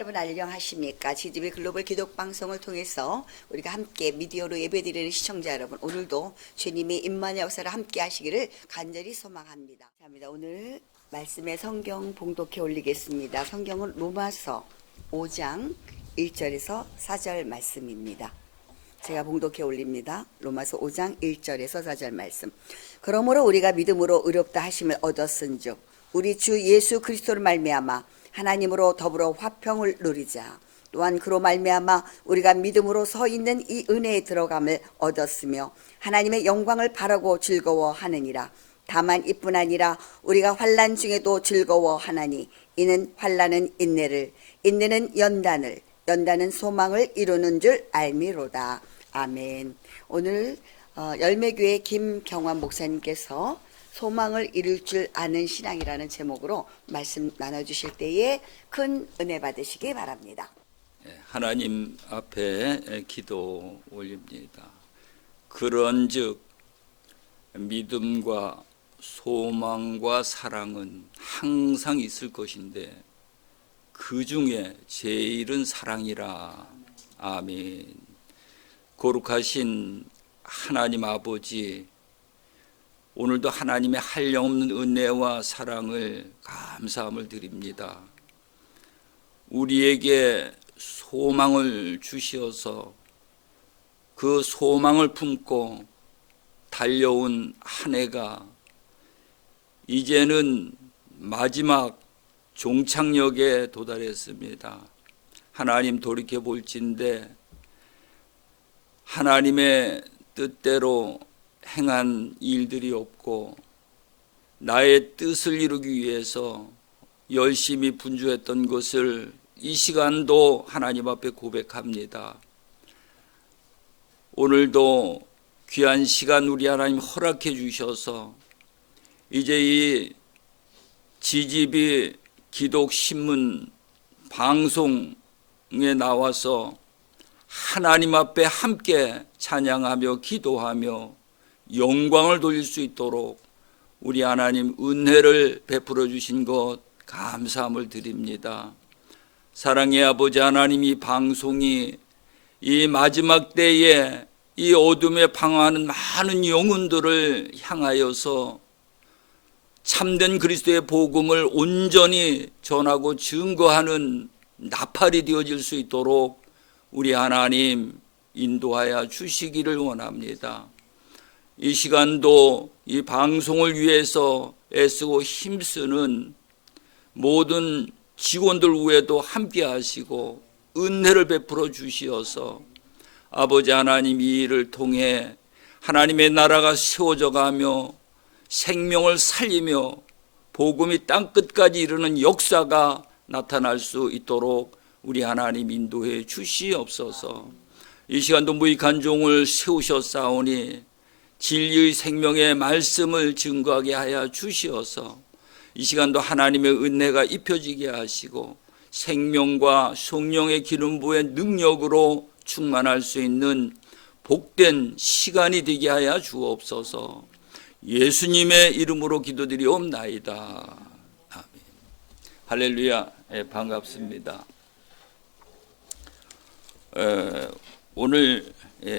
여러분 안녕하십니까? 지지배 글로벌 기독방송을 통해서 우리가 함께 미디어로 예배드리는 시청자 여러분, 오늘도 주님의 임마누엘 역사를 함께 하시기를 간절히 소망합니다. 오늘 말씀의 성경 봉독해 올리겠습니다. 성경은 로마서 5장 1절에서 4절 말씀입니다. 제가 봉독해 올립니다. 로마서 5장 1절에서 4절 말씀. 그러므로 우리가 믿음으로 의롭다 하심을 얻었은즉 우리 주 예수 그리스도를 말미암아 하나님으로 더불어 화평을 누리자. 또한 그로 말미암아 우리가 믿음으로 서 있는 이 은혜에 들어감을 얻었으며 하나님의 영광을 바라고 즐거워하느니라. 다만 이뿐 아니라 우리가 환난 중에도 즐거워하나니 이는 환난은 인내를, 인내는 연단을, 연단은 소망을 이루는 줄 알미로다. 아멘. 오늘 열매교회 김경환 목사님께서 소망을 이룰 줄 아는 신앙이라는 제목으로 말씀 나눠주실 때에 큰 은혜 받으시기 바랍니다. 하나님 앞에 기도 올립니다. 그런즉 믿음과 소망과 사랑은 항상 있을 것인데 그 중에 제일은 사랑이라. 아멘. 거룩하신 하나님 아버지, 오늘도 하나님의 한량없는 은혜와 사랑을 감사함을 드립니다. 우리에게 소망을 주시어서 그 소망을 품고 달려온 한 해가 이제는 마지막 종착역에 도달했습니다. 하나님 돌이켜 볼진대 하나님의 뜻대로 행한 일들이 없고 나의 뜻을 이루기 위해서 열심히 분주했던 것을 이 시간도 하나님 앞에 고백합니다. 오늘도 귀한 시간 우리 하나님 허락해 주셔서 이제 이 지지비 기독신문 방송에 나와서 하나님 앞에 함께 찬양하며 기도하며 영광을 돌릴 수 있도록 우리 하나님 은혜를 베풀어 주신 것 감사함을 드립니다. 사랑의 아버지 하나님, 이 방송이 이 마지막 때에 이 어둠에 방황하는 많은 영혼들을 향하여서 참된 그리스도의 복음을 온전히 전하고 증거하는 나팔이 되어질 수 있도록 우리 하나님 인도하여 주시기를 원합니다. 이 시간도 이 방송을 위해서 애쓰고 힘쓰는 모든 직원들 외에도 함께 하시고 은혜를 베풀어 주시어서 아버지 하나님, 이 일을 통해 하나님의 나라가 세워져 가며 생명을 살리며 복음이 땅끝까지 이르는 역사가 나타날 수 있도록 우리 하나님 인도해 주시옵소서. 이 시간도 무익한 종을 세우셨사오니 진리의 생명의 말씀을 증거하게 하여 주시어서 이 시간도 하나님의 은혜가 입혀지게 하시고 생명과 성령의 기름 부의 능력으로 충만할 수 있는 복된 시간이 되게 하여 주옵소서. 예수님의 이름으로 기도드리옵나이다. 아멘. 할렐루야. 반갑습니다. 오늘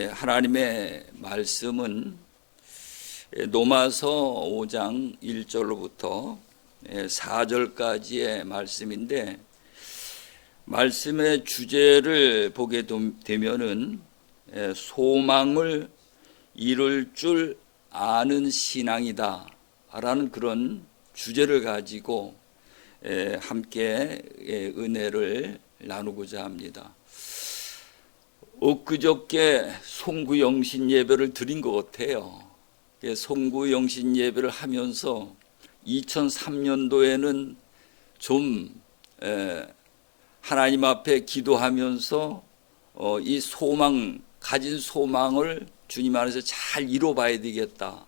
하나님의 말씀은 로마서 5장 1절로부터 4절까지의 말씀인데, 말씀의 주제를 보게 되면은 소망을 이룰 줄 아는 신앙이다 라는 그런 주제를 가지고 함께 은혜를 나누고자 합니다. 엊그저께 송구영신 예배를 드린 것 같아요. 송구영신 예배를 하면서 2003년도에는 좀 하나님 앞에 기도하면서 이 소망, 가진 소망을 주님 안에서 잘 이뤄봐야 되겠다,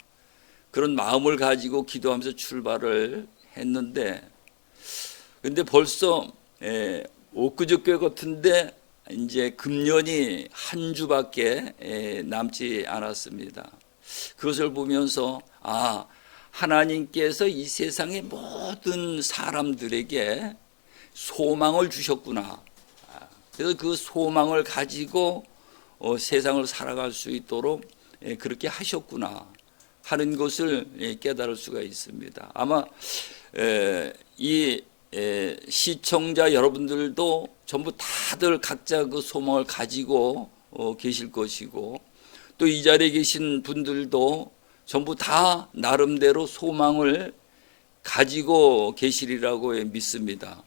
그런 마음을 가지고 기도하면서 출발을 했는데, 근데 벌써 엊그저께 같은데 이제 금년이 한 주밖에 남지 않았습니다. 그것을 보면서 하나님께서 이 세상의 모든 사람들에게 소망을 주셨구나, 그래서 그 소망을 가지고 세상을 살아갈 수 있도록 그렇게 하셨구나 하는 것을 깨달을 수가 있습니다. 아마 이 시청자 여러분들도 전부 다들 각자 그 소망을 가지고 계실 것이고, 또 이 자리에 계신 분들도 전부 다 나름대로 소망을 가지고 계시리라고 믿습니다.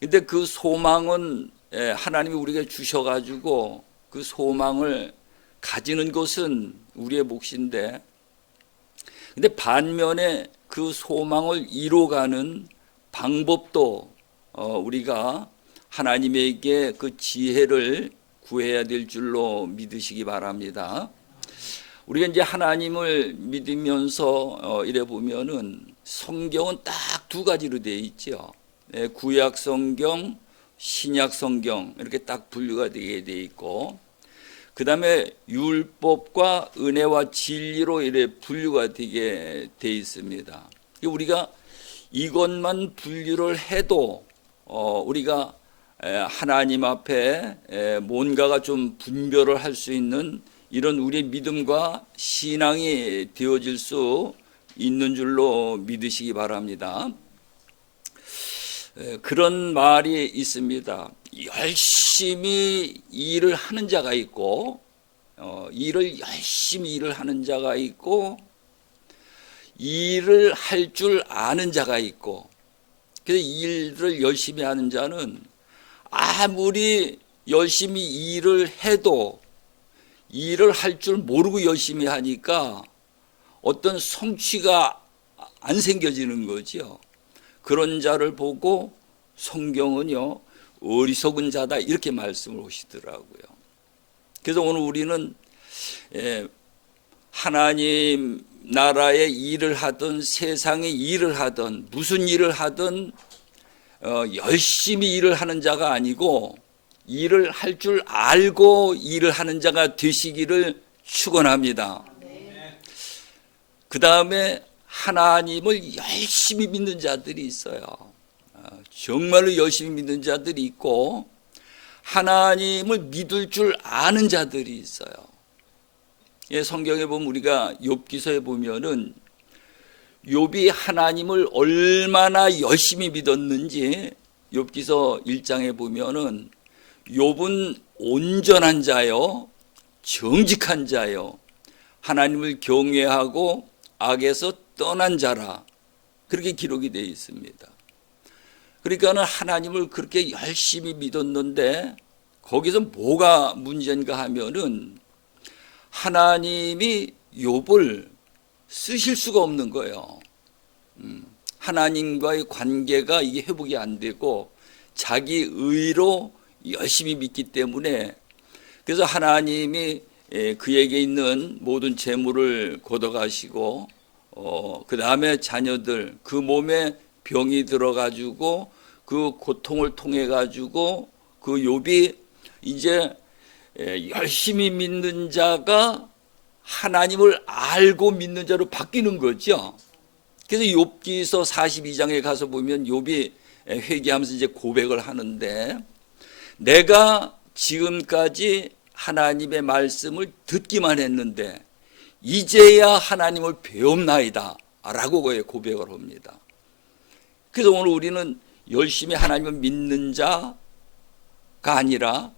근데 그 소망은 하나님이 우리에게 주셔가지고 그 소망을 가지는 것은 우리의 몫인데, 근데 반면에 그 소망을 이뤄가는 방법도 우리가 하나님에게 그 지혜를 구해야 될 줄로 믿으시기 바랍니다. 우리가 이제 하나님을 믿으면서 이래 보면은 성경은 딱 두 가지로 되어 있죠. 구약 성경, 신약 성경 이렇게 딱 분류가 되게 되어 있고, 그 다음에 율법과 은혜와 진리로 이래 분류가 되게 되어 있습니다. 우리가 이것만 분류를 해도 우리가 하나님 앞에 뭔가가 좀 분별을 할 수 있는 이런 우리의 믿음과 신앙이 되어질 수 있는 줄로 믿으시기 바랍니다. 그런 말이 있습니다. 열심히 일을 하는 자가 있고, 열심히 일을 하는 자가 있고, 일을 할 줄 아는 자가 있고, 그래서 일을 열심히 하는 자는 아무리 열심히 일을 해도 일을 할 줄 모르고 열심히 하니까 어떤 성취가 안 생겨지는 거죠. 그런 자를 보고 성경은요, 어리석은 자다 이렇게 말씀을 하시더라고요. 그래서 오늘 우리는 하나님 나라의 일을 하든 세상의 일을 하든 무슨 일을 하든 열심히 일을 하는 자가 아니고 일을 할 줄 알고 일을 하는 자가 되시기를 축원합니다. 그 다음에 하나님을 열심히 믿는 자들이 있어요. 정말로 열심히 믿는 자들이 있고, 하나님을 믿을 줄 아는 자들이 있어요. 성경에 보면 우리가 욥기서에 보면은 욥이 하나님을 얼마나 열심히 믿었는지 욥기서 1장에 보면은 욥은 온전한 자요, 정직한 자요, 하나님을 경외하고 악에서 떠난 자라 그렇게 기록이 되어 있습니다. 그러니까는 하나님을 그렇게 열심히 믿었는데 거기서 뭐가 문제인가 하면은 하나님이 욥을 쓰실 수가 없는 거예요. 하나님과의 관계가 이게 회복이 안 되고 자기 의로 열심히 믿기 때문에, 그래서 하나님이 그에게 있는 모든 재물을 걷어가시고 그 다음에 자녀들 그 몸에 병이 들어가지고 그 고통을 통해 가지고 그 욥이 이제 열심히 믿는 자가 하나님을 알고 믿는 자로 바뀌는 거죠. 그래서 욥기서 42장에 가서 보면 욥이 회개하면서 이제 고백을 하는데, 내가 지금까지 하나님의 말씀을 듣기만 했는데 이제야 하나님을 배움나이다 라고 고백을 합니다. 그래서 오늘 우리는 열심히 하나님을 믿는 자가 아니라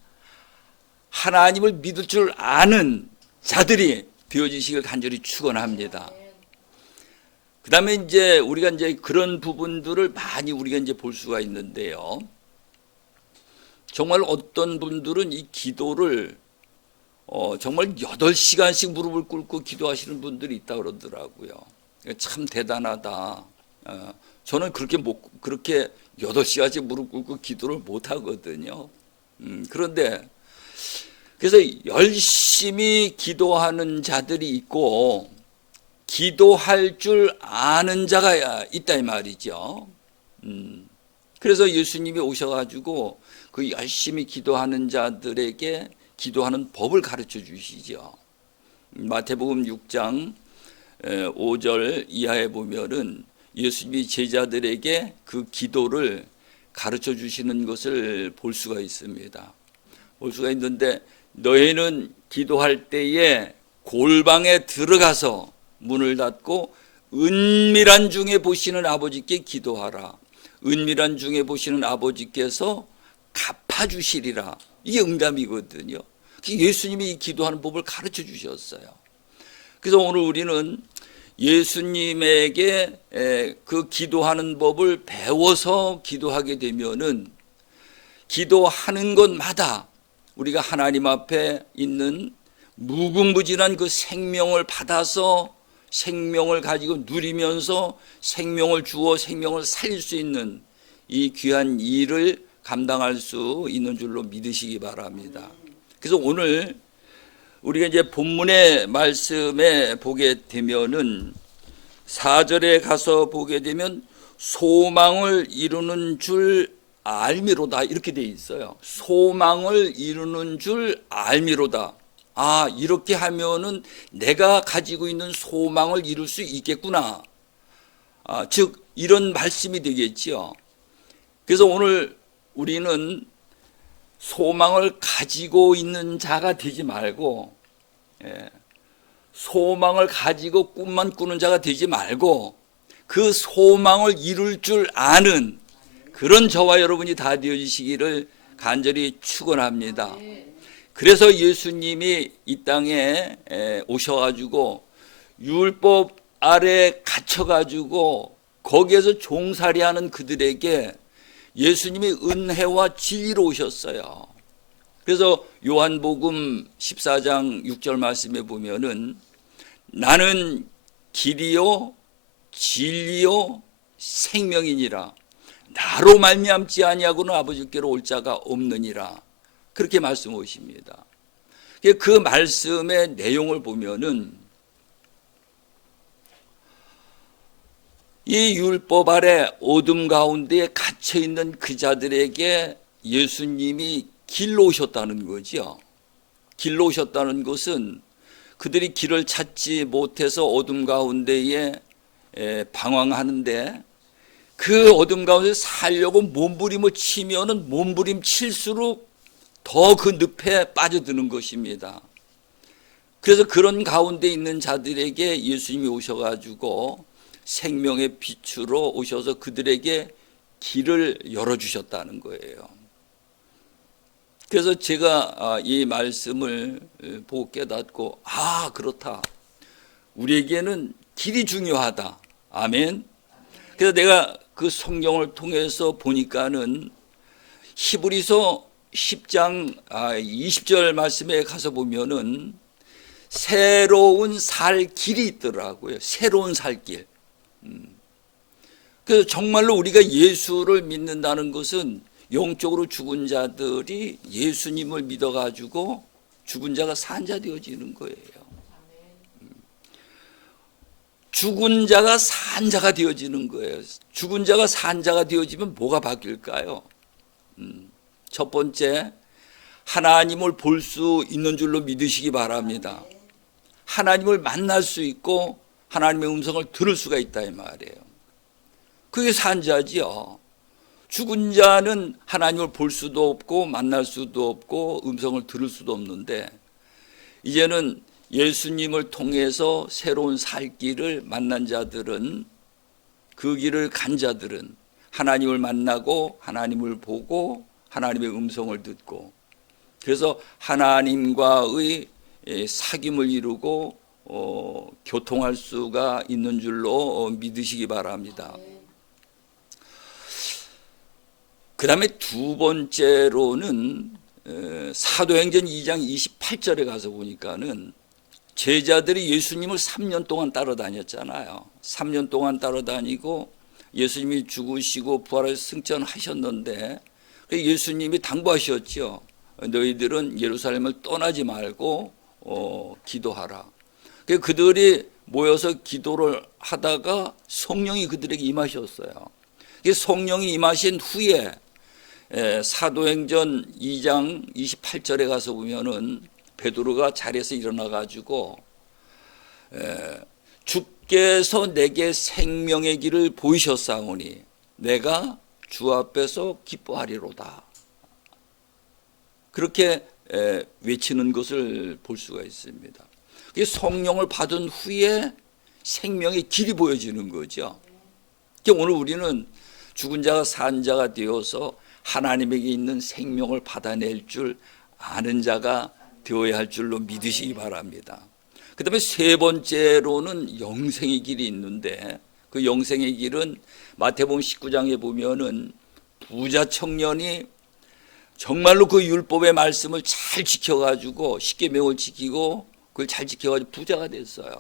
하나님을 믿을 줄 아는 자들이 되어지시길 간절히 축원합니다. 그 다음에 이제 우리가 이제 그런 부분들을 많이 우리가 이제 볼 수가 있는데요. 정말 어떤 분들은 이 기도를 정말 8시간씩 무릎을 꿇고 기도하시는 분들이 있다 그러더라고요. 참 대단하다. 저는 그렇게 8시간씩 무릎 꿇고 기도를 못 하거든요. 그런데 그래서 열심히 기도하는 자들이 있고 기도할 줄 아는 자가 있다 이 말이죠. 그래서 예수님이 오셔가지고 그 열심히 기도하는 자들에게 기도하는 법을 가르쳐 주시죠. 마태복음 6장 5절 이하에 보면은 예수님이 제자들에게 그 기도를 가르쳐 주시는 것을 볼 수가 있습니다. 볼 수가 있는데 너희는 기도할 때에 골방에 들어가서 문을 닫고 은밀한 중에 보시는 아버지께 기도하라. 은밀한 중에 보시는 아버지께서 갚아주시리라. 이게 응답이거든요. 예수님이 이 기도하는 법을 가르쳐 주셨어요. 그래서 오늘 우리는 예수님에게 그 기도하는 법을 배워서 기도하게 되면은 기도하는 것마다 우리가 하나님 앞에 있는 무궁무진한 그 생명을 받아서 생명을 가지고 누리면서 생명을 주어 생명을 살릴 수 있는 이 귀한 일을 감당할 수 있는 줄로 믿으시기 바랍니다. 그래서 오늘 우리가 이제 본문의 말씀에 보게 되면은 4절에 가서 보게 되면 소망을 이루는 줄 알미로다 이렇게 돼 있어요. 소망을 이루는 줄 알미로다. 아, 이렇게 하면은 내가 가지고 있는 소망을 이룰 수 있겠구나. 즉 이런 말씀이 되겠지요. 그래서 오늘 우리는 소망을 가지고 있는 자가 되지 말고 소망을 가지고 꿈만 꾸는 자가 되지 말고 그 소망을 이룰 줄 아는 그런 저와 여러분이 다 되어주시기를 간절히 축원합니다. 그래서 예수님이 이 땅에 오셔가지고 율법 아래 갇혀가지고 거기에서 종살이하는 그들에게 예수님이 은혜와 진리로 오셨어요. 그래서 요한복음 14장 6절 말씀에 보면은 나는 길이요 진리요 생명이니라 나로 말미암지 아니하고는 아버지께로 올 자가 없느니라 그렇게 말씀하십니다. 그 말씀의 내용을 보면은 이 율법 아래 어둠 가운데 갇혀 있는 그 자들에게 예수님이 길로 오셨다는 거죠. 길로 오셨다는 것은 그들이 길을 찾지 못해서 어둠 가운데에 방황하는데 그 어둠 가운데 살려고 몸부림을 치면은 몸부림 칠수록 더 그 늪에 빠져드는 것입니다. 그래서 그런 가운데 있는 자들에게 예수님이 오셔가지고 생명의 빛으로 오셔서 그들에게 길을 열어주셨다는 거예요. 그래서 제가 이 말씀을 보고 깨닫고 그렇다. 우리에게는 길이 중요하다. 아멘. 그래서 내가 그 성경을 통해서 보니까는 히브리서 10장 20절 말씀에 가서 보면은 새로운 살 길이 있더라고요. 새로운 살 길. 그래서 정말로 우리가 예수를 믿는다는 것은 영적으로 죽은 자들이 예수님을 믿어가지고 죽은 자가 산 자 되어지는 거예요. 죽은 자가 산 자가 되어지는 거예요. 죽은 자가 산 자가 되어지면 뭐가 바뀔까요? 첫 번째, 하나님을 볼 수 있는 줄로 믿으시기 바랍니다. 하나님을 만날 수 있고 하나님의 음성을 들을 수가 있다 이 말이에요. 그게 산 자지요. 죽은 자는 하나님을 볼 수도 없고 만날 수도 없고 음성을 들을 수도 없는데 이제는 예수님을 통해서 새로운 살 길을 만난 자들은 그 길을 간 자들은 하나님을 만나고 하나님을 보고 하나님의 음성을 듣고 그래서 하나님과의 사귐을 이루고 교통할 수가 있는 줄로 믿으시기 바랍니다. 그 다음에 두 번째로는 사도행전 2장 28절에 가서 보니까는 제자들이 예수님을 3년 동안 따라다녔잖아요. 3년 동안 따라다니고 예수님이 죽으시고 부활해서 승천하셨는데 예수님이 당부하셨죠. 너희들은 예루살렘을 떠나지 말고 기도하라. 그들이 모여서 기도를 하다가 성령이 그들에게 임하셨어요. 성령이 임하신 후에 사도행전 2장 28절에 가서 보면은 베드로가 자리에서 일어나 가지고 주께서 내게 생명의 길을 보이셨사오니 내가 주 앞에서 기뻐하리로다. 그렇게 외치는 것을 볼 수가 있습니다. 성령을 받은 후에 생명의 길이 보여지는 거죠. 오늘 우리는 죽은 자가 산 자가 되어서 하나님에게 있는 생명을 받아낼 줄 아는 자가 되어야 할 줄로 믿으시기 바랍니다. 그 다음에 세 번째로는 영생의 길이 있는데, 그 영생의 길은 마태복음 19장에 보면은 부자 청년이 정말로 그 율법의 말씀을 잘 지켜가지고 십계명을 지키고 그걸 잘 지켜가지고 부자가 됐어요.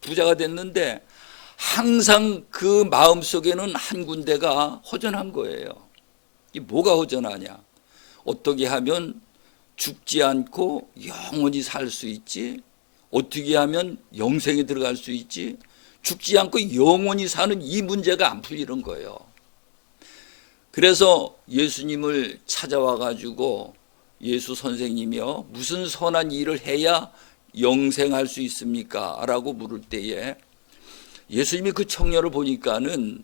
부자가 됐는데 항상 그 마음속에는 한 군데가 허전한 거예요. 이 뭐가 허전하냐? 어떻게 하면 죽지 않고 영원히 살 수 있지? 어떻게 하면 영생에 들어갈 수 있지? 죽지 않고 영원히 사는 이 문제가 안 풀리는 거예요. 그래서 예수님을 찾아와 가지고 예수 선생님이요, 무슨 선한 일을 해야 영생할 수 있습니까? 라고 물을 때에 예수님이 그 청년을 보니까는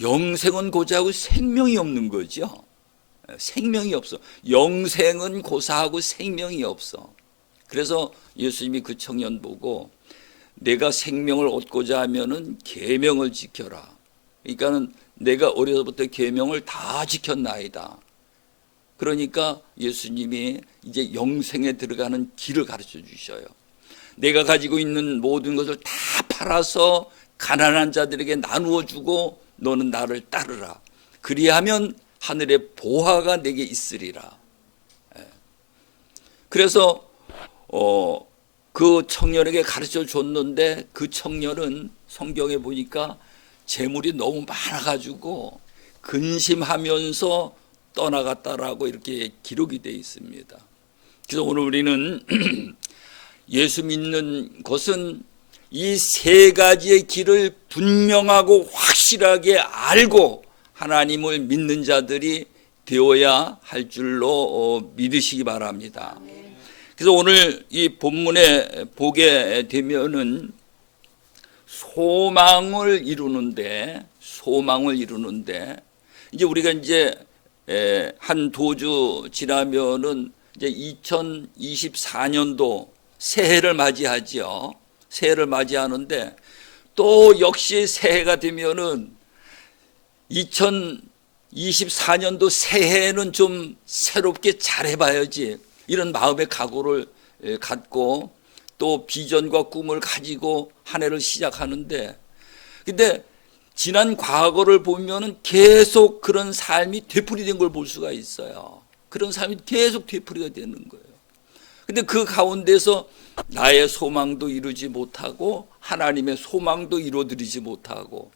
영생은 고사하고 생명이 없는 거죠. 생명이 없어. 영생은 고사하고 생명이 없어. 그래서 예수님이 그 청년 보고 내가 생명을 얻고자 하면은 계명을 지켜라. 그러니까는 내가 어려서부터 계명을 다 지켰나이다. 그러니까 예수님이 이제 영생에 들어가는 길을 가르쳐 주셔요. 내가 가지고 있는 모든 것을 다 팔아서 가난한 자들에게 나누어 주고 너는 나를 따르라. 그리하면 하늘의 보화가 내게 있으리라. 그래서 그 청년에게 가르쳐 줬는데 그 청년은 성경에 보니까 재물이 너무 많아가지고 근심하면서 떠나갔다라고 이렇게 기록이 되어 있습니다. 그래서 오늘 우리는 예수 믿는 것은 이 세 가지의 길을 분명하고 확실하게 알고 하나님을 믿는 자들이 되어야 할 줄로 믿으시기 바랍니다. 그래서 오늘 이 본문에 보게 되면은 소망을 이루는데 이제 우리가 이제 한 도주 지나면은 이제 2024년도 새해를 맞이하죠. 새해를 맞이하는데 또 역시 새해가 되면은 2024년도 새해는 좀 새롭게 잘해봐야지, 이런 마음의 각오를 갖고 또 비전과 꿈을 가지고 한 해를 시작하는데, 근데 지난 과거를 보면은 계속 그런 삶이 되풀이된 걸 볼 수가 있어요. 그런 삶이 계속 되풀이가 되는 거예요. 근데 그 가운데서 나의 소망도 이루지 못하고 하나님의 소망도 이루어드리지 못하고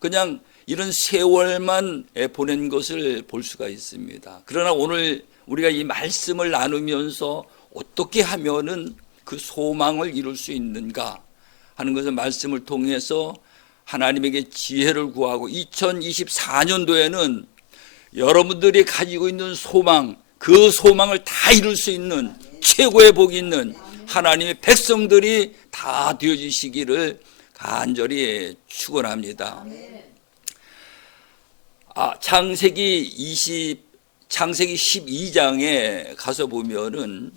그냥 이런 세월만 보낸 것을 볼 수가 있습니다. 그러나 오늘 우리가 이 말씀을 나누면서 어떻게 하면은 그 소망을 이룰 수 있는가 하는 것을 말씀을 통해서 하나님에게 지혜를 구하고 2024년도에는 여러분들이 가지고 있는 소망, 그 소망을 다 이룰 수 있는 최고의 복이 있는 하나님의 백성들이 다 되어주시기를 간절히 축원합니다. 창세기 12장에 가서 보면은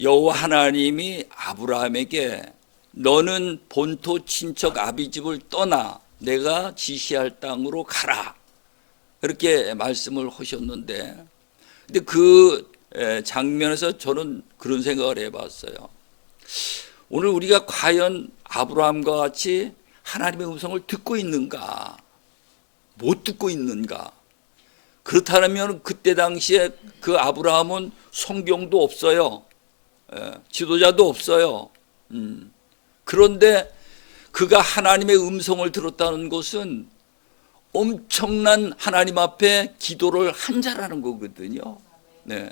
여호와 하나님이 아브라함에게 너는 본토 친척 아비집을 떠나 내가 지시할 땅으로 가라, 그렇게 말씀을 하셨는데, 근데 그 장면에서 저는 그런 생각을 해봤어요. 오늘 우리가 과연 아브라함과 같이 하나님의 음성을 듣고 있는가, 못 듣고 있는가? 그렇다면 그때 당시에 그 아브라함은 성경도 없어요. 지도자도 없어요. 그런데 그가 하나님의 음성을 들었다는 것은 엄청난 하나님 앞에 기도를 한 자라는 거거든요. 네.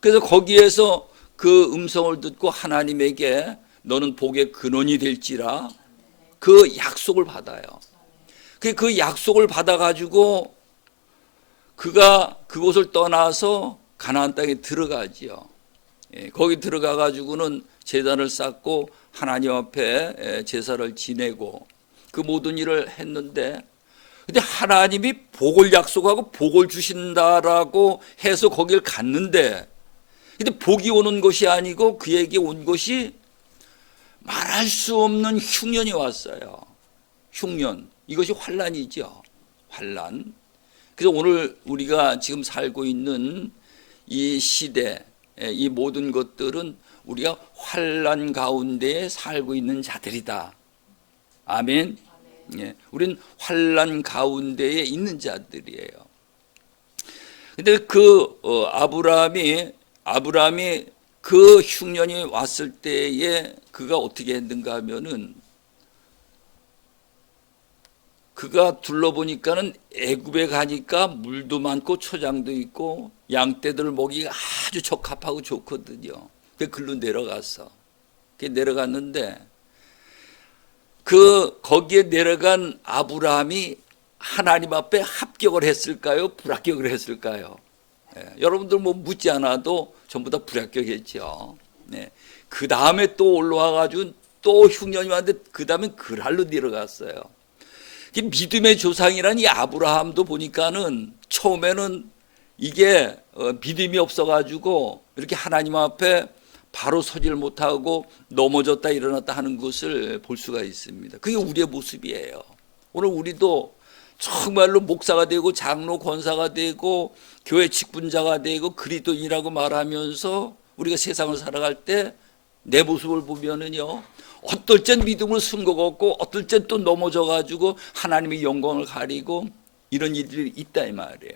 그래서 거기에서 그 음성을 듣고 하나님에게 너는 복의 근원이 될지라 그 약속을 받아요. 그 약속을 받아가지고 그가 그곳을 떠나서 가나안 땅에 들어가지요. 거기 들어가가지고는 제단을 쌓고 하나님 앞에 제사를 지내고 그 모든 일을 했는데, 근데 하나님이 복을 약속하고 복을 주신다라고 해서 거길 갔는데, 근데 복이 오는 것이 아니고 그에게 온 것이 말할 수 없는 흉년이 왔어요. 흉년. 이것이 환란이죠. 환란. 그래서 오늘 우리가 지금 살고 있는 이 시대, 이 모든 것들은 우리가 환란 가운데에 살고 있는 자들이다. 아멘. 예, 우린 환란 가운데에 있는 자들이에요. 근데 그 아브라함이 그 흉년이 왔을 때에 그가 어떻게 했는가 하면은, 그가 둘러보니까는 애굽에 가니까 물도 많고 초장도 있고 양떼들 먹이가 아주 적합하고 좋거든요. 그 글로 내려갔어. 그 내려갔는데 거기에 내려간 아브라함이 하나님 앞에 합격을 했을까요? 불합격을 했을까요? 여러분들 뭐 묻지 않아도 전부 다 불합격했죠. 그 다음에 또 올라와 가지고 또 흉년이 왔는데 그 다음에 그랄로 내려갔어요. 믿음의 조상이란 이 아브라함도 보니까는 처음에는 이게 믿음이 없어가지고 이렇게 하나님 앞에 바로 서질 못하고 넘어졌다 일어났다 하는 것을 볼 수가 있습니다. 그게 우리의 모습이에요. 오늘 우리도 정말로 목사가 되고 장로 권사가 되고 교회 직분자가 되고 그리스도인이라고 말하면서 우리가 세상을 살아갈 때 내 모습을 보면은요, 어떨 땐 믿음을 쓴 것 같고 어떨 땐 또 넘어져 가지고 하나님의 영광을 가리고 이런 일들이 있다 이 말이에요.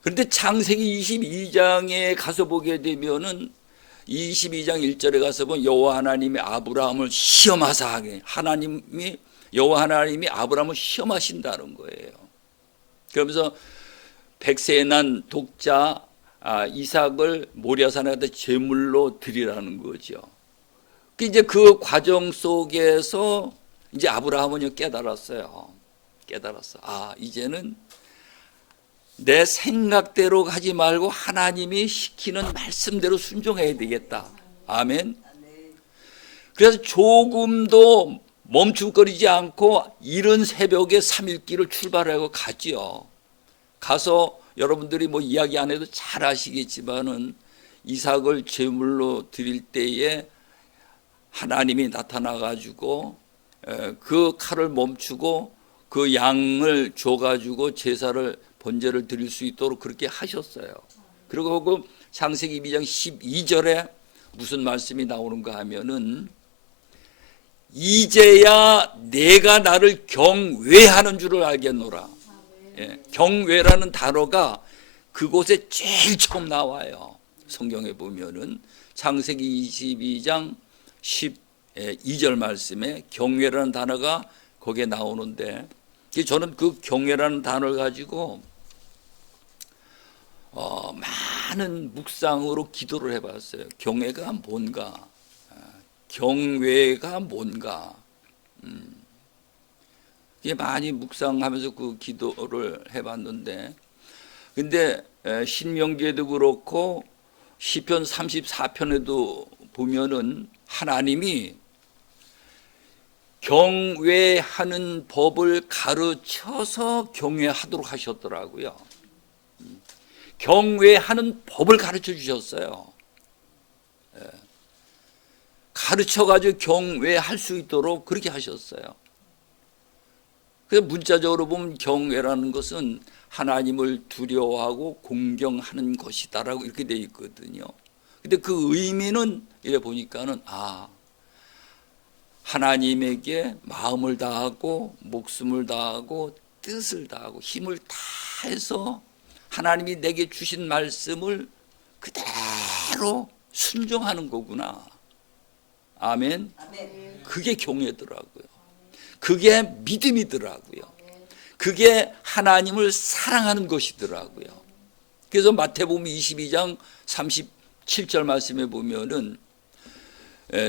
그런데 창세기 22장에 가서 보게 되면은 22장 1절에 가서 보면 여호와 하나님이 아브라함을 시험하사 하게, 여호와 하나님이 아브라함을 시험하신다는 거예요. 그러면서 백세에 난 독자 이삭을 모리아산에 가다 제물로 드리라는 거죠. 이제 그 과정 속에서 이제 아브라함은 깨달았어. 이제는 내 생각대로 가지 말고 하나님이 시키는 말씀대로 순종해야 되겠다. 아멘. 그래서 조금도 멈춤거리지 않고 이른 새벽에 3일길을 출발하고 갔지요. 가서 여러분들이 뭐 이야기 안 해도 잘 아시겠지만은 이삭을 제물로 드릴 때에 하나님이 나타나 가지고 그 칼을 멈추고 그 양을 줘 가지고 제사를 번제를 드릴 수 있도록 그렇게 하셨어요. 그리고 그 창세기 2장 12절에 무슨 말씀이 나오는가 하면은, 이제야 내가 나를 경외하는 줄을 알겠노라. 경외라는 단어가 그곳에 제일 처음 나와요. 성경에 보면은 창세기 22장 12절 말씀에 경외라는 단어가 거기에 나오는데, 저는 그 경외라는 단어를 가지고 많은 묵상으로 기도를 해봤어요. 경외가 뭔가, 경외가 뭔가. 이게 많이 묵상하면서 그 기도를 해봤는데, 근데 신명기에도 그렇고 시편 34편에도 보면은 하나님이 경외하는 법을 가르쳐서 경외하도록 하셨더라고요. 경외하는 법을 가르쳐 주셨어요. 가르쳐가지고 경외할 수 있도록 그렇게 하셨어요. 그래서 문자적으로 보면 경외라는 것은 하나님을 두려워하고 공경하는 것이다라고 이렇게 되어 있거든요. 근데 그 의미는 이래 보니까는 하나님에게 마음을 다하고 목숨을 다하고 뜻을 다하고 힘을 다해서 하나님이 내게 주신 말씀을 그대로 순종하는 거구나. 아멘. 그게 경외더라고요. 그게 믿음이더라고요. 그게 하나님을 사랑하는 것이더라고요. 그래서 마태복음 22장 37절 말씀에 보면은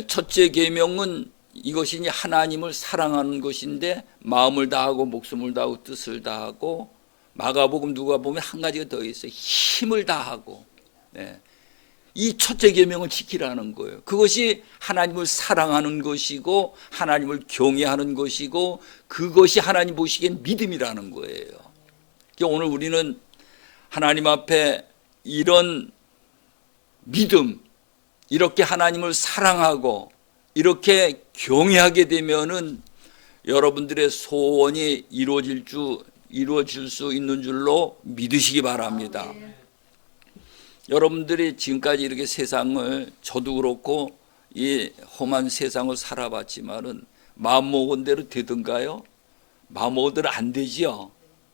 첫째 계명은 이것이 하나님을 사랑하는 것인데 마음을 다하고 목숨을 다하고 뜻을 다하고, 마가복음 누가복음에 한 가지가 더 있어요. 힘을 다하고. 이 첫째 계명을 지키라는 거예요. 그것이 하나님을 사랑하는 것이고 하나님을 경외하는 것이고 그것이 하나님 보시기엔 믿음이라는 거예요. 그러니까 오늘 우리는 하나님 앞에 이런 믿음, 이렇게 하나님을 사랑하고 이렇게 경외하게 되면은 여러분들의 소원이 이루어질 수 있는 줄로 믿으시기 바랍니다. 여러분들이 지금까지 이렇게 세상을, 저도 그렇고 이 험한 세상을 살아봤지만은 마음먹은 대로 되던가요? 마음먹은 대로 안 되지요.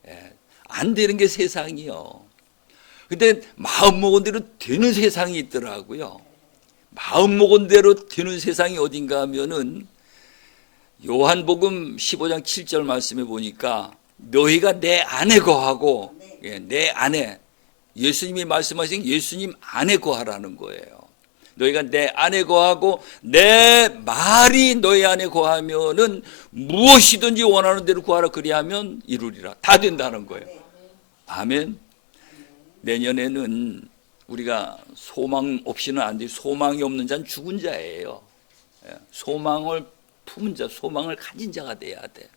예, 안 되는 게 세상이요. 근데 마음먹은 대로 되는 세상이 있더라고요. 마음먹은 대로 되는 세상이 어딘가 하면은 요한복음 15장 7절 말씀에 보니까 너희가 내 안에 거하고, 내 안에, 예수님이 말씀하신 예수님 안에 거하라는 거예요. 너희가 내 안에 거하고 내 말이 너희 안에 거하면은 무엇이든지 원하는 대로 구하라 그리하면 이루리라. 다 된다는 거예요. 아멘. 내년에는 우리가 소망 없이는 안 돼요. 소망이 없는 자는 죽은 자예요. 소망을 품은 자, 소망을 가진 자가 돼야 돼.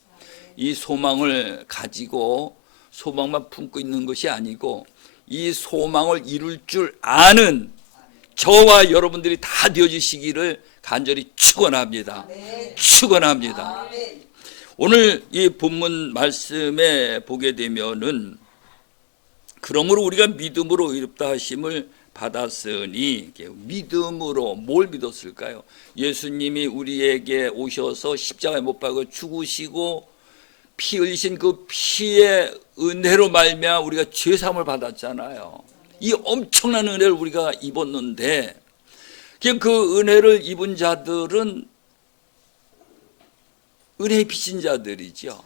이 소망을 가지고 소망만 품고 있는 것이 아니고 이 소망을 이룰 줄 아는 저와 여러분들이 다 되어주시기를 간절히 축원합니다. 축원합니다. 오늘 이 본문 말씀에 보게 되면은 그러므로 우리가 믿음으로 의롭다 하심을 받았으니, 믿음으로 뭘 믿었을까요? 예수님이 우리에게 오셔서 십자가에 못 박아 죽으시고 피 흘리신 그 피의 은혜로 말미암아 우리가 죄 사함을 받았잖아요. 이 엄청난 은혜를 우리가 입었는데 그 은혜를 입은 자들은 은혜에 빚진 자들이죠.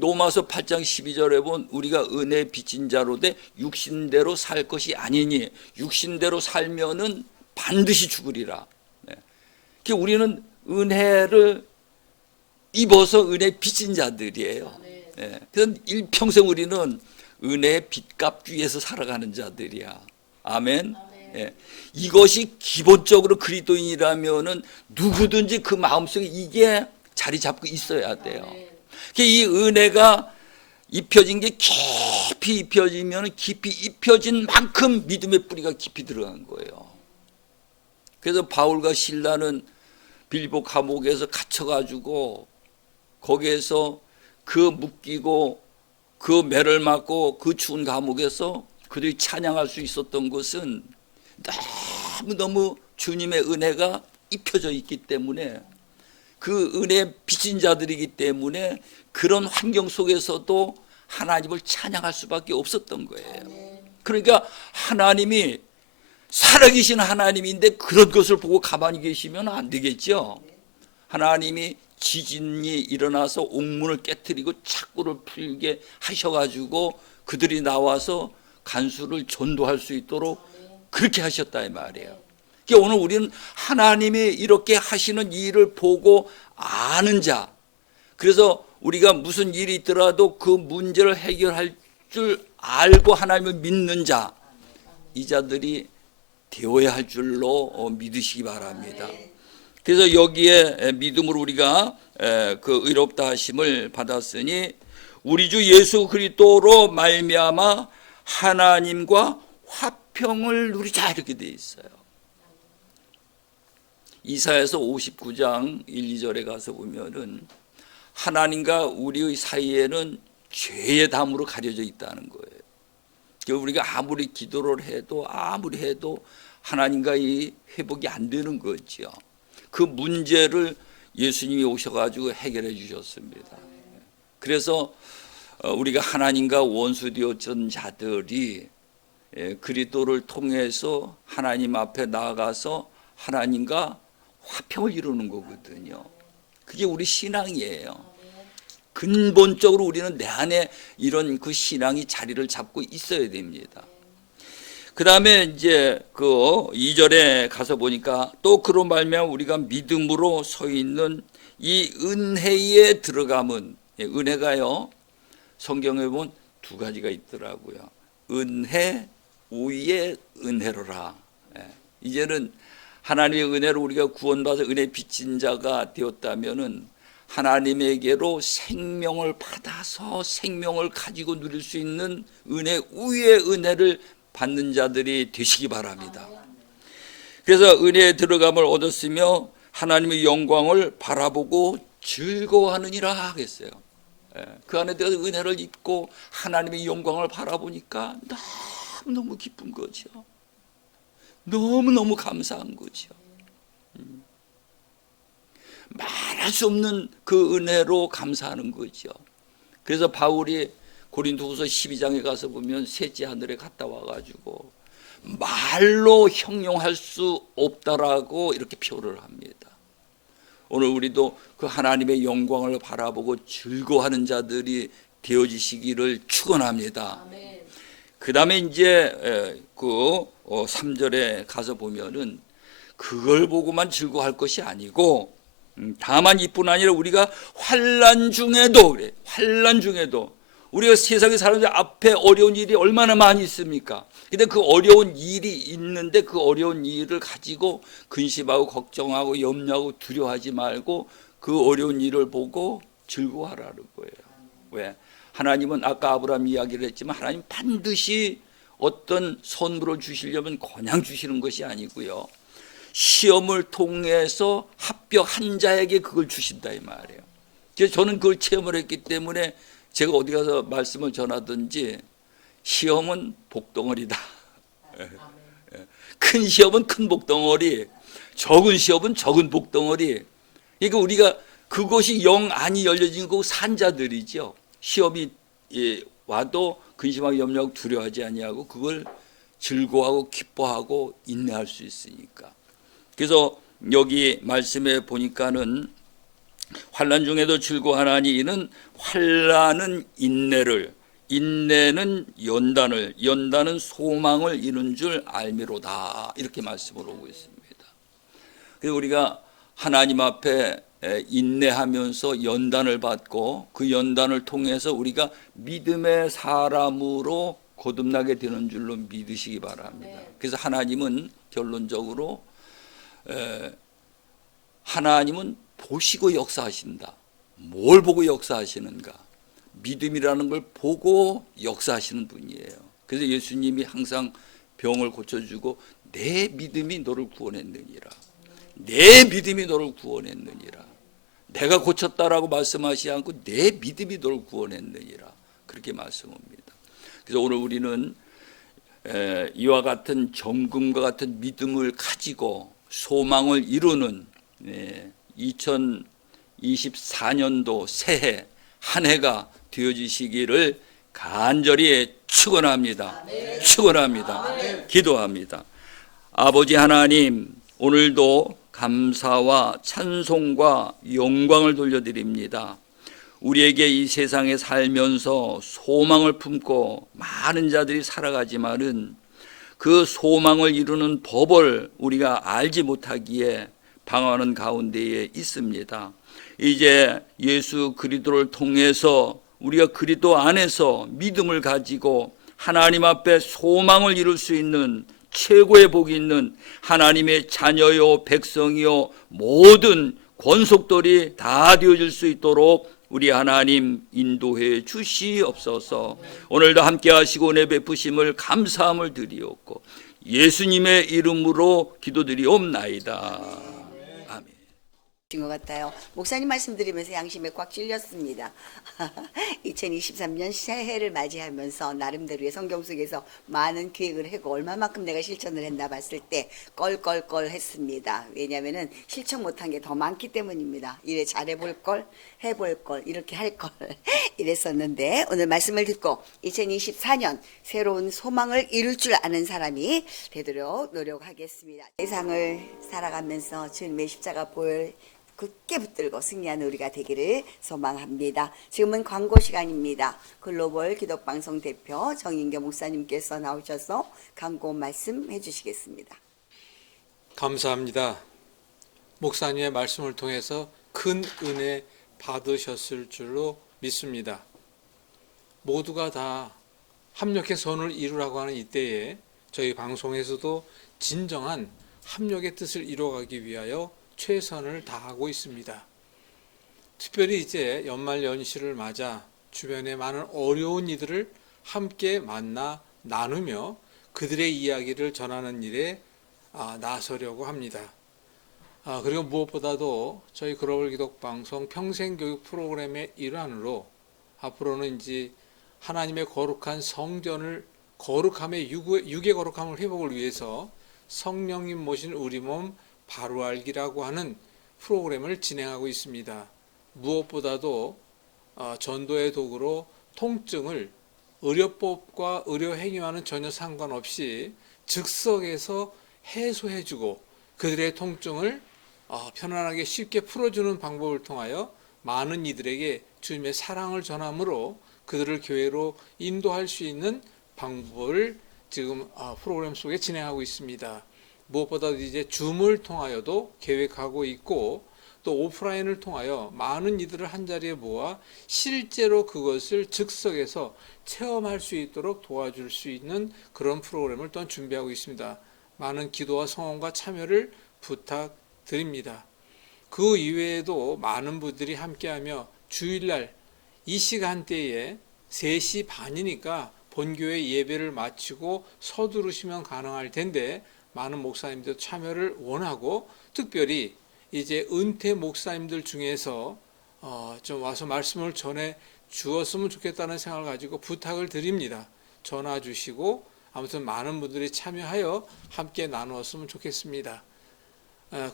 로마서 8장 12절에 보면 우리가 은혜에 빚진 자로 돼 육신대로 살 것이 아니니 육신대로 살면은 반드시 죽으리라. 우리는 은혜를 입어서 은혜에 빚진 자들이에요. 그래서 일평생 우리는 은혜의 빚값 위에서 살아가는 자들이야. 아멘. 이것이 기본적으로 그리스도인이라면은 누구든지 그 마음속에 이게 자리 잡고 있어야 돼요. 이 은혜가 입혀진 게 깊이 입혀지면 깊이 입혀진 만큼 믿음의 뿌리가 깊이 들어간 거예요. 그래서 바울과 실라는 빌보 감옥에서 갇혀가지고 거기에서 그 묶이고 그 매를 맞고 그 추운 감옥에서 그들이 찬양할 수 있었던 것은 너무너무 주님의 은혜가 입혀져 있기 때문에 그 은혜에 빚진 자들이기 때문에 그런 환경 속에서도 하나님을 찬양할 수밖에 없었던 거예요. 그러니까 하나님이 살아계신 하나님인데 그런 것을 보고 가만히 계시면 안 되겠죠. 하나님이 지진이 일어나서 옥문을 깨뜨리고 착고를 풀게 하셔가지고 그들이 나와서 간수를 전도할 수 있도록 그렇게 하셨다 이 말이에요. 그러니까 오늘 우리는 하나님이 이렇게 하시는 일을 보고 아는 자, 그래서 우리가 무슨 일이 있더라도 그 문제를 해결할 줄 알고 하나님을 믿는 자, 이 자들이 되어야 할 줄로 믿으시기 바랍니다. 그래서 여기에 믿음으로 우리가 그 의롭다 하심을 받았으니 우리 주 예수 그리스도로 말미암아 하나님과 화평을 누리자 이렇게 돼 있어요. 이사야서 59장 1, 2절에 가서 보면은 하나님과 우리의 사이에는 죄의 담으로 가려져 있다는 거예요. 우리가 아무리 기도를 해도 아무리 해도 하나님과 이 회복이 안 되는 거죠. 그 문제를 예수님이 오셔가지고 해결해 주셨습니다. 그래서 우리가 하나님과 원수 되었던 자들이 그리스도를 통해서 하나님 앞에 나아가서 하나님과 화평을 이루는 거거든요. 그게 우리 신앙이에요. 근본적으로 우리는 내 안에 이런 그 신앙이 자리를 잡고 있어야 됩니다. 그 다음에 이제 그 2절에 가서 보니까 또 그로 말미암아 우리가 믿음으로 서 있는 이 은혜에 들어감은, 은혜가요 성경에 보면 두 가지가 있더라고요. 은혜 위에 은혜로라. 이제는 하나님의 은혜로 우리가 구원받아 은혜 빚진 자가 되었다면은 하나님에게로 생명을 받아서 생명을 가지고 누릴 수 있는 은혜 위의 은혜를 받는 자들이 되시기 바랍니다. 그래서 은혜에 들어감을 얻었으며 하나님의 영광을 바라보고 즐거워하느니라 하겠어요. 그 안에 대해서 은혜를 입고 하나님의 영광을 바라보니까 너무너무 기쁜 거죠. 너무너무 감사한 거죠. 말할 수 없는 그 은혜로 감사하는 거죠. 그래서 바울이 고린도후서 12장에 가서 보면 셋째 하늘에 갔다 와가지고 말로 형용할 수 없다라고 이렇게 표현을 합니다. 오늘 우리도 그 하나님의 영광을 바라보고 즐거워하는 자들이 되어지시기를 축원합니다. 그 다음에 이제 그 3절에 가서 보면은 그걸 보고만 즐거워할 것이 아니고 다만 이뿐 아니라 우리가 환난 중에도 그래. 환난 중에도 우리가 세상에 사람들 앞에 어려운 일이 얼마나 많이 있습니까? 근데 그 어려운 일이 있는데 그 어려운 일을 가지고 근심하고 걱정하고 염려하고 두려워하지 말고 그 어려운 일을 보고 즐거워하라는 거예요. 왜? 하나님은 아까 아브라함 이야기를 했지만 하나님 반드시 어떤 선물을 주시려면 그냥 주시는 것이 아니고요. 시험을 통해서 합격한 자에게 그걸 주신다 이 말이에요. 그래서 저는 그걸 체험을 했기 때문에 제가 어디 가서 말씀을 전하든지 시험은 복덩어리다. 큰 시험은 큰 복덩어리, 적은 시험은 적은 복덩어리. 그러니까 우리가 그것이 영 안이 열려진 그 산자들이죠. 시험이 와도 근심하고 염려하고 두려워하지 아니하고 그걸 즐거워하고 기뻐하고 인내할 수 있으니까. 그래서 여기 말씀에 보니까는 환난 중에도 즐거워하나니 이는 환난은 인내를, 인내는 연단을, 연단은 소망을 이룬 줄 알미로다. 이렇게 말씀을 오고 있습니다. 그래서 우리가 하나님 앞에 인내하면서 연단을 받고 그 연단을 통해서 우리가 믿음의 사람으로 거듭나게 되는 줄로 믿으시기 바랍니다. 그래서 하나님은 결론적으로 하나님은 보시고 역사하신다. 뭘 보고 역사하시는가? 믿음이라는 걸 보고 역사하시는 분이에요. 그래서 예수님이 항상 병을 고쳐주고 내 믿음이 너를 구원했느니라. 내 믿음이 너를 구원했느니라. 내가 고쳤다라고 말씀하시지 않고 내 믿음이 너를 구원했느니라. 그렇게 말씀합니다. 그래서 오늘 우리는 이와 같은 정금과 같은 믿음을 가지고 소망을 이루는 2024년도 새해 한 해가 되어지시기를 간절히 축원합니다. 축원합니다. 기도합니다. 아버지 하나님, 오늘도 감사와 찬송과 영광을 돌려드립니다. 우리에게 이 세상에 살면서 소망을 품고 많은 자들이 살아가지만은 그 소망을 이루는 법을 우리가 알지 못하기에 방황하는 가운데에 있습니다. 이제 예수 그리스도를 통해서 우리가 그리스도 안에서 믿음을 가지고 하나님 앞에 소망을 이룰 수 있는 최고의 복이 있는 하나님의 자녀요 백성이요 모든 권속들이 다 되어질 수 있도록 우리 하나님 인도해 주시옵소서. 오늘도 함께 하시고 은혜 베푸심을 감사함을 드리옵고 예수님의 이름으로 기도드리옵나이다. 것 같아요. 목사님 말씀드리면서 양심에 꽉 찔렸습니다. 2023년 새해를 맞이하면서 나름대로의 성경 속에서 많은 계획을 하고 얼마만큼 내가 실천을 했나 봤을 때 껄껄껄 했습니다. 왜냐하면 실천 못한 게 더 많기 때문입니다. 이래 잘해볼 걸, 해볼 걸, 이렇게 할 걸 이랬었는데 오늘 말씀을 듣고 2024년 새로운 소망을 이룰 줄 아는 사람이 되도록 노력하겠습니다. 세상을 살아가면서 주님의 십자가 보혈 굳게 붙들고 승리하는 우리가 되기를 소망합니다. 지금은 광고 시간입니다. 글로벌 기독방송 대표 정인교 목사님께서 나오셔서 광고 말씀해 주시겠습니다. 감사합니다. 목사님의 말씀을 통해서 큰 은혜 받으셨을 줄로 믿습니다. 모두가 다 합력해 선을 이루라고 하는 이때에 저희 방송에서도 진정한 합력의 뜻을 이뤄가기 위하여 최선을 다하고 있습니다. 특별히 이제 연말 연시를 맞아 주변에 많은 어려운 이들을 함께 만나 나누며 그들의 이야기를 전하는 일에 나서려고 합니다. 그리고 무엇보다도 저희 글로벌 기독 방송 평생교육 프로그램의 일환으로 앞으로는 이제 하나님의 거룩한 성전을 거룩함의 육의 거룩함을 회복을 위해서 성령님 모신 우리 몸 바로 알기라고 하는 프로그램을 진행하고 있습니다. 무엇보다도 전도의 도구로 통증을 의료법과 의료행위와는 전혀 상관없이 즉석에서 해소해주고 그들의 통증을 편안하게 쉽게 풀어주는 방법을 통하여 많은 이들에게 주님의 사랑을 전함으로 그들을 교회로 인도할 수 있는 방법을 지금 프로그램 속에 진행하고 있습니다. 무엇보다도 이제 줌을 통하여도 계획하고 있고 또 오프라인을 통하여 많은 이들을 한자리에 모아 실제로 그것을 즉석에서 체험할 수 있도록 도와줄 수 있는 그런 프로그램을 또한 준비하고 있습니다. 많은 기도와 성원과 참여를 부탁드립니다. 그 이외에도 많은 분들이 함께하며 주일날 이 시간대에 3시 반이니까 본교회 예배를 마치고 서두르시면 가능할 텐데 많은 목사님들 참여를 원하고 특별히 이제 은퇴 목사님들 중에서 좀 와서 말씀을 전해 주었으면 좋겠다는 생각을 가지고 부탁을 드립니다. 전화 주시고 아무튼 많은 분들이 참여하여 함께 나누었으면 좋겠습니다.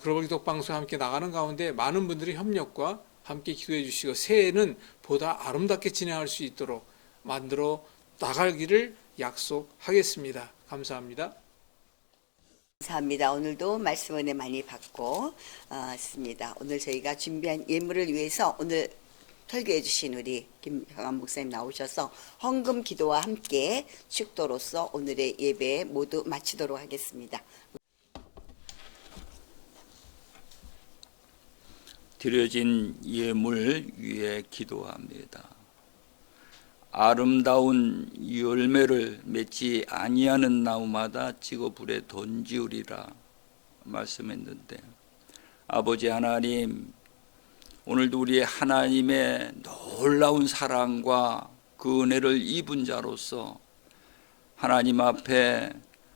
글로벌 기독 방송 함께 나가는 가운데 많은 분들이 협력과 함께 기도해 주시고 새해에는 보다 아름답게 진행할 수 있도록 만들어 나가기를 약속하겠습니다. 감사합니다. 감사합니다. 오늘도 말씀 은혜 많이 받고 있습니다. 오늘 저희가 준비한 예물을 위해서 오늘 설교해 주신 우리 김형환 목사님 나오셔서 헌금 기도와 함께 축도로서 오늘의 예배 모두 마치도록 하겠습니다. 드려진 예물 위에 기도합니다. 아름다운 열매를 맺지 아니하는 나무마다 찍어 불에 던지우리라 말씀했는데, 아버지 하나님, 오늘도 우리 하나님의 놀라운 사랑과 그 은혜를 입은 자로서 하나님 앞에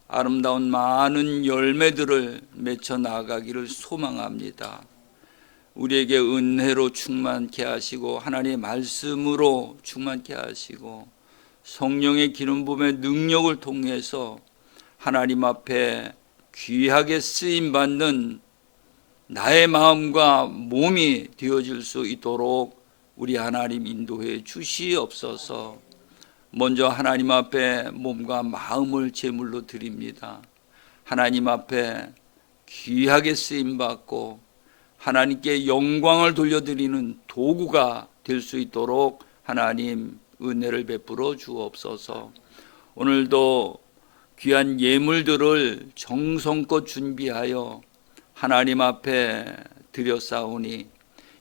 아름다운 많은 열매들을 맺혀 나가기를 소망합니다. 우리에게 은혜로 충만케 하시고 하나님의 말씀으로 충만케 하시고 성령의 기름 부음의 능력을 통해서 하나님 앞에 귀하게 쓰임 받는 나의 마음과 몸이 되어질 수 있도록 우리 하나님 인도해 주시옵소서. 먼저 하나님 앞에 몸과 마음을 제물로 드립니다. 하나님 앞에 귀하게 쓰임 받고 하나님께 영광을 돌려드리는 도구가 될 수 있도록 하나님 은혜를 베풀어 주옵소서. 오늘도 귀한 예물들을 정성껏 준비하여 하나님 앞에 드렸사오니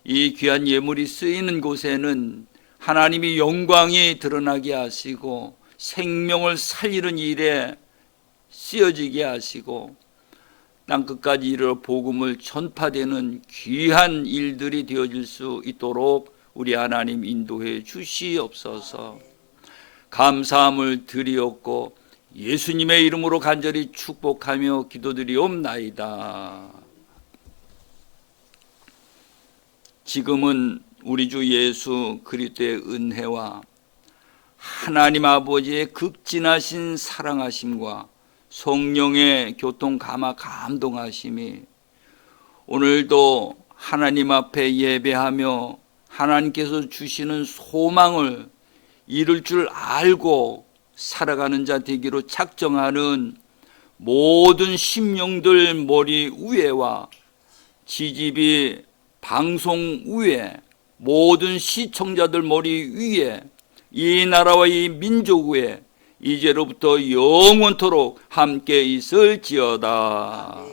이 귀한 예물이 쓰이는 곳에는 하나님이 영광이 드러나게 하시고 생명을 살리는 일에 쓰여지게 하시고 땅끝까지 이르러 복음을 전파되는 귀한 일들이 되어질 수 있도록 우리 하나님 인도해 주시옵소서. 감사함을 드리옵고 예수님의 이름으로 간절히 축복하며 기도드리옵나이다. 지금은 우리 주 예수 그리스도의 은혜와 하나님 아버지의 극진하신 사랑하심과 성령의 교통 감화 감동하심이 오늘도 하나님 앞에 예배하며 하나님께서 주시는 소망을 이룰 줄 알고 살아가는 자 되기로 작정하는 모든 심령들 머리 위에와 지지비 방송 위에 모든 시청자들 머리 위에 이 나라와 이 민족 위에 이제로부터 영원토록 함께 있을지어다.